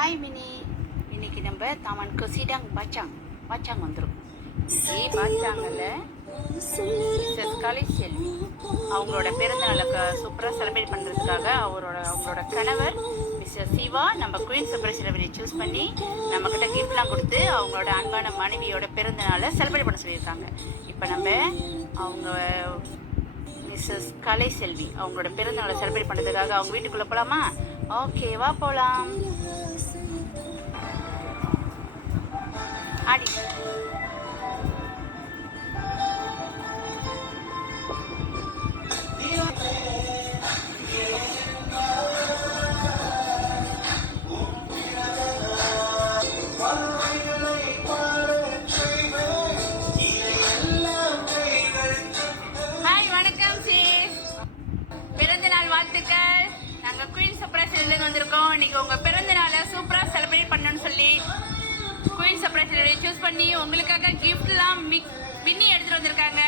Hai Mini, இன்னைக்கு நம்ம தாமனுக்கு சிடாங் பச்சாங் வந்துடும். பச்சாங்கல்ல மிஸ்ஸஸ் கலைசெல்வி அவங்களோட பிறந்தநாளுக்கு சூப்பராக செலிப்ரேட் பண்ணுறதுக்காக அவங்களோட கணவர் மிஸ்டர் சிவா நம்ம குயின் சர்ப்ரைஸ் செலிப்ரேட் சூஸ் பண்ணி நம்மக்கிட்ட கிஃப்ட்லாம் கொடுத்து அவங்களோட அன்பான மனைவியோட பிறந்தநாளை செலிப்ரேட் பண்ண சொல்லியிருக்காங்க. இப்போ நம்ம அவங்க மிஸ்ஸஸ் கலைசெல்வி அவங்களோட பிறந்தநாளை செலிப்ரேட் பண்ணுறதுக்காக அவங்க வீட்டுக்குள்ளே போகலாமா? ஓகேவா, போகலாம். ஆடி வாழ்த்துக்கள். நாங்க குயின் சர்ப்ரைஸ்ல வந்திருக்கோம். இன்னைக்கு உங்க பிறந்த நாளை சூப்பரா செலிப்ரேட் பண்ணணும்னு சொல்லி குயின் சர்ப்ரைஸ் சூஸ் பண்ணி உங்களுக்காக கிஃப்ட்லாம் மின்னி எடுத்துட்டு வந்திருக்காங்க.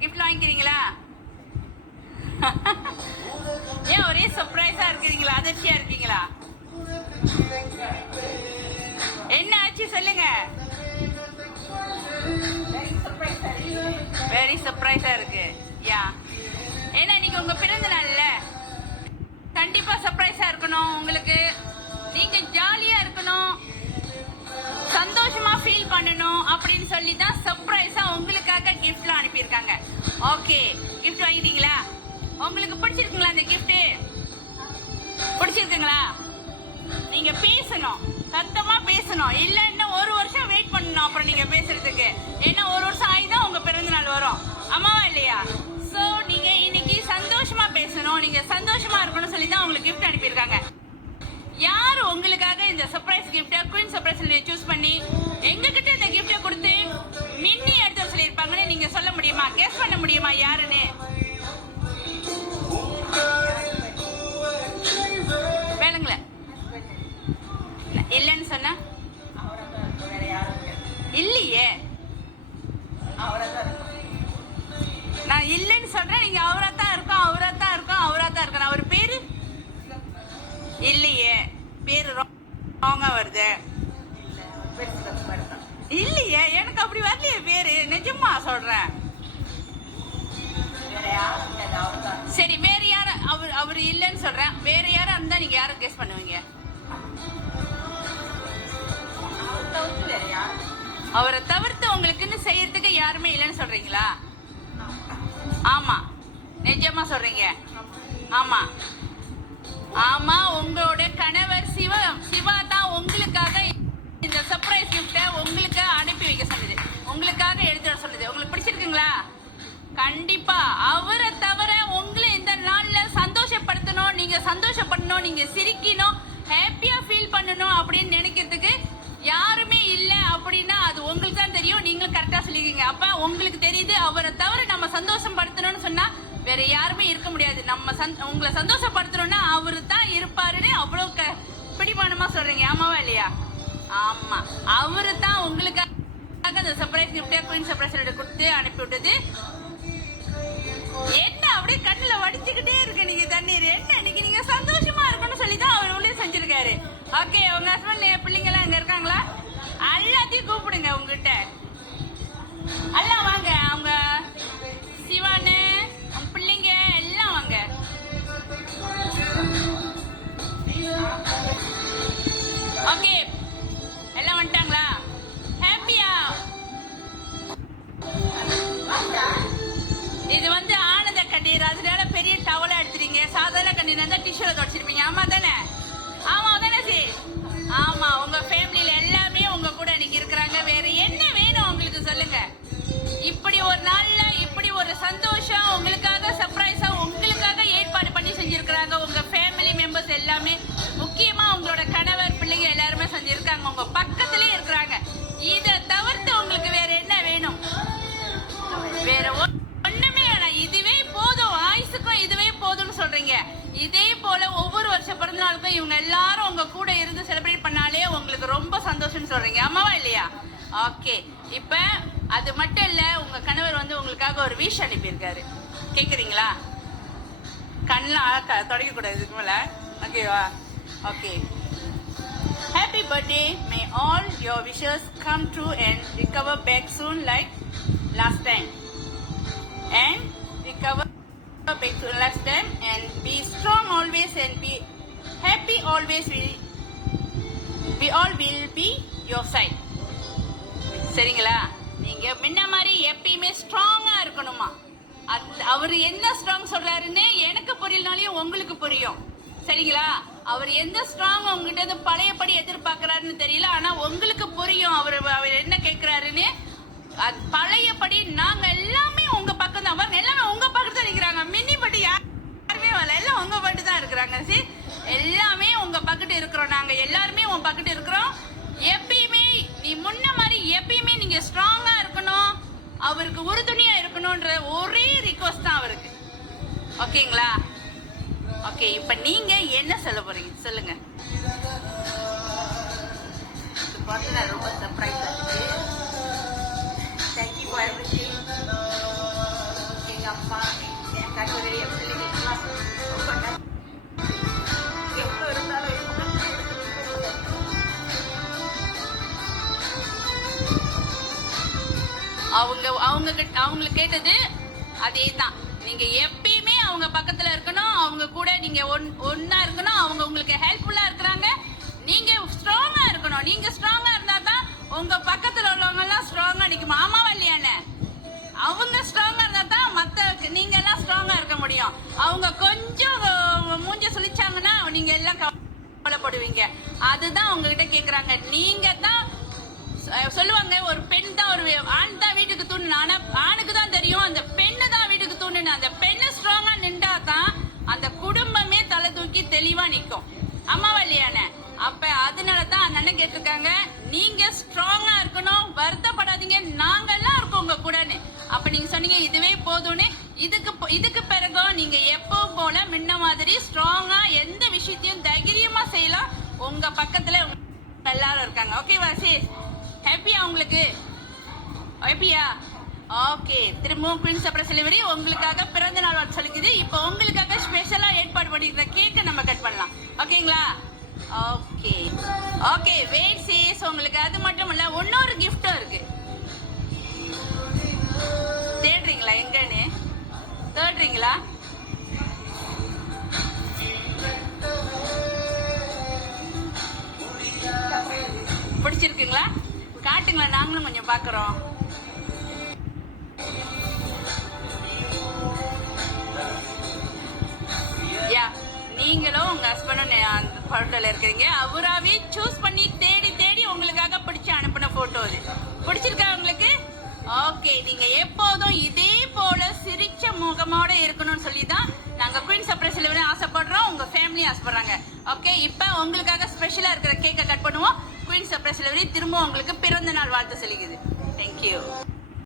கிஃப்ட்லாம் வாங்கிக்கிறீங்களா? ஏன் ஒரே சர்ப்ரைஸா இருக்கிறீங்களா? அதிர்ச்சியா இருக்கீங்களா? என்ன ஆச்சு சொல்லுங்க. வெரி சர்ப்ரைஸா இருக்கு. யா, ஏன்னா இன்னைக்கு உங்க பிறந்த நாள்ல கண்டிப்பா சர்ப்ரைஸா இருக்கணும். உங்களுக்கு நீங்க ஜாலியா இருக்கணும், சந்தோஷமா ஃபீல் பண்ணணும் அப்படின்னு சொல்லி தான் சர்ப்ரைஸா உங்களுக்காக கிஃப்ட்லாம் அனுப்பியிருக்காங்க. ஓகே, கிஃப்ட் வாங்கிட்டீங்களா? உங்களுக்கு பிடிச்சிருக்குங்களா? அந்த கிஃப்ட் பிடிச்சிருக்குங்களா? நீங்க பேசணும், சத்தமா பேசணும். இல்ல இன்னும் ஒரு வருஷம் வெயிட் பண்ணணும் அப்புறம் நீங்க பேசுறதுக்கு. ஏன்னா ஒரு வருஷம் ஆகிதான் உங்க பிறந்த நாள் வரும். ஆமாவா இல்லையா? ஸோ நீங்க இன்னைக்கு சந்தோஷமா பேசணும், நீங்க சந்தோஷமா இருக்கணும்னு சொல்லி தான் உங்களுக்கு கிஃப்ட் அனுப்பியிருக்காங்க. யார் உங்களுக்காக இந்த சர்ப்ரைஸ் கிஃப்டை குயின் சர்ப்ரைஸ் சூஸ் பண்ணி எங்ககிட்ட இந்த கிஃப்டை கொடுத்து மின்னி எடுத்து சொல்லியிருப்பாங்கன்னு நீங்க சொல்ல முடியுமா? கெஸ் பண்ண முடியுமா யாருன்னு? வேணுங்களே இல்லைன்னு சொன்ன இல்லையே, நான் இல்லைன்னு சொல்றேன். நீங்க அவராத்தான் இருக்கோம், அவராத்தான் இருக்கோம், அவராத்தான் இருக்கணும். அவர் பேரு இல்லையே, பேரு ராங்கா வருது. இல்லையே, எனக்கு அப்படி வரலையே பேரு, நிஜமா சொல்றேன். சரி, வேற யார? அவர் இல்லைன்னு சொல்றேன். வேற யாரும் இருந்தா நீங்க யாரும் கெஸ் பண்ணுவீங்க? அவரை தவிர்த்து உங்களுக்குன்னு செய்யறதுக்கு யாருமே இல்லைன்னு சொல்றீங்களா? ஆமா, நிஜமா சொல்றீங்க? ஆமா ஆமா, உங்களோட கணவர் சிவா தான் உங்களுக்காக இந்த சர்ப்ரைஸ் கிஃப்ட உங்களுக்கு அனுப்பி வைக்க சொன்னது, உங்களுக்காக எடுத்துட சொன்னது. உங்களுக்கு பிடிச்சிருக்குங்களா? கண்டிப்பா. அவரை தவிர உங்களை இந்த நாள்ல சந்தோஷப்படுத்தணும், நீங்க சந்தோஷப்படணும், நீங்க சிரிக்கணும், ஹாப்பியா ஃபீல் பண்ணணும் அப்படின்னு நினைக்கிறதுக்கு யாருமே இல்லை அப்படின்னா அது உங்களுக்கு தான் தெரியும். நீங்களும் கரெக்டா சொல்லிருக்கீங்க. அப்ப உங்களுக்கு தெரியுது அவரை தவிர நம்ம சந்தோஷப்படுத்தணும்னு சொன்னா வேற யாருமே இருக்க முடியாது. நம்ம உங்களை சந்தோஷப்படுத்தணும்னா அவரு தான் இருப்பாருன்னு அவ்வளவு பிடிமானமா சொல்றீங்க. ஆமாவா இல்லையா? ஆமா, அவரு தான் உங்களுக்காக அந்த சர்ப்ரைஸ் கிஃப்டே குயின் சர்ப்ரைஸ் கொடுத்து அனுப்பி விட்டது. என்ன அப்படியே கண்ணுல வடிச்சுக்கிட்டே இருக்கு நீங்க தண்ணீர். என்ன இன்னைக்கு நீங்க சந்தோஷமா இருக்கணும்னு சொல்லி தான் அவர் உள்ளே செஞ்சிருக்காரு. ஓகே, உங்க ஹஸ்பண்ட் பிள்ளைங்க எல்லாம் இங்க இருக்காங்களா? எல்லாத்தையும் கூப்பிடுங்க உங்ககிட்ட. எல்லாம் வாங்க, அவங்க சிவானு பிள்ளைங்க எல்லாம் வாங்க. ஓகே, எல்லாம் வந்துட்டாங்களா? ஹாப்பியா? இது வந்து ஆனந்த கண்ணீர், அதனால பெரிய டவலா எடுத்துறீங்க. சாதாரண கண்ணீர் இருந்தா டிஷ்யூல தொடச்சிருப்பீங்க. ஆமா தானே? ஆமா தானே? சரி, ஆமா. உங்க ஃபேமிலியில எல்லாமே உங்க கூட இன்னைக்கு இருக்கிறாங்க. வேற என்ன வேணும் உங்களுக்கு சொல்லுங்க. இப்படி ஒரு நாள்ல இப்படி ஒரு சந்தோஷம் உங்களுக்காக சர்ப்ரைஸா உங்களுக்காக ஏற்பாடு பண்ணி செஞ்சிருக்கிறாங்க உங்க ஃபேமிலி மெம்பர்ஸ் எல்லாமே. முக்கியமா உங்களோட கணவர் பிள்ளைங்க எல்லாருமே செஞ்சிருக்காங்க, உங்க பக்கத்திலே இருக்கிறாங்க. இதை தவிர்த்து உங்களுக்கு வேற என்ன வேணும்? வேற ஒண்ணுமே வேணாம். இதுவே போதும், ஆயுசுக்கும் இதுவே போதும்னு சொல்றீங்க. இதே போல ஒவ்வொரு வருஷம் பிறந்த நாளுக்கும் இவங்க எல்லாரும் உங்க கூட இருந்து செலிப்ரேட் பண்ணாலே உங்களுக்கு ரொம்ப சந்தோஷம்னு சொல்றீங்க. ஆமாவா இல்லையா? ஓகே, இப்ப அது மட்டும் இல்ல, உங்க கணவர் வந்து உங்களுக்காக ஒரு விஷ் அனுப்பியிருக்காரு. கேக்குறீங்களா? கண்ணெலாம் தொடக்க கூடாது இதுக்கு மேல. ஓகேவா? Okay. Happy birthday. May all your wishes come true and recover back soon like last time. And recover back to last time and be strong always and be happy always. We all will be your side. சரிங்களா? நீங்க முன்ன மாதிரி எப்பயுமே ஸ்ட்ராங்கா இருக்கணுமா? அவர் என்ன strong சொல்றாருன்னு எனக்கு புரியலனாலையும் உங்களுக்கு புரியும். சரிங்களா? அவர் எந்த ஸ்ட்ராங் உங்ககிட்ட பழையபடி எதிர்பார்க்கறாருன்னு தெரியல. ஆனா உங்களுக்கு புரியும் அவர் என்ன கேட்கிறாருன்னு. பழையபடி நாங்க எல்லாமே உங்க பக்கம் தான். அவங்க எல்லாமே உங்க பக்கத்துல தான் இருக்கிறாங்க. மினி படி யாருமே வரல. எல்லாம் உங்க பக்கத்து தான் இருக்கிறாங்க. சரி, எல்லாமே உங்க பக்கத்து இருக்கிறோம். நாங்க எல்லாருமே உங்க பக்கத்து இருக்கிறோம். எப்பயுமே நீ முன்ன மாதிரி எப்பயுமே நீங்க ஸ்ட்ராங்கா இருக்கணும், அவருக்கு உறுதுணையா இருக்கணும்ன்ற ஒரே ரிக்வஸ்ட் தான் அவருக்கு. ஓகேங்களா? ஓகே, இப்ப நீங்க என்ன சொல்ல போறீங்க சொல்லுங்க. ரொம்ப சர்ப்ரைஸா இருக்கு. Thank you for everything. எங்க அப்பா, என் கணவர், என் பிள்ளைங்களுக்குலாம் ரொம்ப நன்றி. எவ்வளோ இருந்தாலும் அவங்களுக்கு கேட்டது அதே தான். நீங்க எப்பயுமே அவங்க பக்கத்துல இருக்கணும், அவங்க கூட நீங்க ஒன்னா இருக்கணும். அவங்க உங்களுக்கு ஹெல்ப்ஃபுல்லா இருக்கிறாங்க. நீங்க ஸ்ட்ராங்கா இருக்கணும். நீங்க ஸ்ட்ராங்கா இருந்தா தான் உங்க பக்கத்துல உள்ளவங்க எல்லாம் ஸ்ட்ராங்கா நிக்குமா? ஆமாவா இல்லையானே? அவங்க ஸ்ட்ராங்கா இருந்தா தான் மத்த நீங்க எல்லாம் ஸ்ட்ராங்கா இருக்க முடியும். அவங்க கொஞ்சம் மூஞ்ச சுழிச்சாங்கன்னா நீங்க எல்லாம் கவலைப்படுவீங்க. அதுதான் உங்ககிட்ட கேக்குறாங்க. நீங்க தான் சொல்லுவாங்க, ஒரு பெண் தான், ஒரு ஆண் தான் வீட்டுக்கு தூணு. ஆனா ஆணுக்கு தான் தெரியும் அந்த பெண்ணு தான் வீட்டுக்கு தூணுன்னு. அந்த பெண்ணு ஸ்ட்ராங்கா நின்றா தான் அந்த குடும்பமே தலை தூக்கி தெளிவா நிற்கும். அம்மாவா இல்லையானே? அப்ப அதனால தான் அந்த அண்ணன் கேட்டிருக்காங்க, நீங்க ஸ்ட்ராங்கா இருக்கணும், வருத்தப்படாதீங்க, நாங்கெல்லாம் இருக்கோம் உங்க கூடன்னு. அப்ப நீங்க சொன்னீங்க இதுவே போதும்னு. இதுக்கு பிறகும் நீங்க எப்பவும் போல முன்ன மாதிரி ஸ்ட்ராங்கா எந்த விஷயத்தையும் தைரியமா செய்யலாம். உங்க பக்கத்துல எல்லாரும் இருக்காங்க. ஓகேவா sis? ஹாப்பியா உங்களுக்கு? ஹாப்பியா? ஓகே, திரும்பவும் குயின் சர்ப்ரைஸ் டெலிவரி உங்களுக்காக பிறந்த நாள் வாழ்த்து சொல்லிக்குது. இப்போ உங்களுக்காக ஸ்பெஷலா ஏற்பாடு பண்ணிருக்கிற கேக்கை நம்ம கட் பண்ணலாம். ஓகேங்களா? Okay okay, wait sis. உங்களுக்கு அது மட்டும் இல்ல, இன்னொரு கிஃப்டும் இருக்கு. தேடுறீங்களா? எங்கன்னு தேடுறீங்களா? பிடிச்சிருக்குங்களா? காட்டுங்களா, நாங்களும் கொஞ்சம் பாக்குறோம். யா, நீங்களும் உங்க ஹஸ்பண்டும் அந்த போட்டோல இருக்கிறீங்க. அவராவே சூஸ் பண்ணி தேடி தேடி உங்களுக்காக பிடிச்சு அனுப்பின போட்டோ அது. பிடிச்சிருக்கா உங்களுக்கு? ஓகே, நீங்க எப்போதும் இதே போல சிரிச்ச முகமோட இருக்கணும்னு சொல்லி தான் நாங்க குயின் சர்ப்ரைஸ் டெலிவரி ஆசைப்படுறோம். உங்க ஃபேமிலி ஆசைப்படுறாங்க. ஓகே, இப்போ உங்களுக்காக ஸ்பெஷலா இருக்கிற கேக்கை கட் பண்ணுவோம். குயின் சர்ப்ரைஸ் டெலிவரி திரும்ப உங்களுக்கு பிறந்த நாள் வாழ்த்து சொல்லிக்குது. தேங்க்யூ.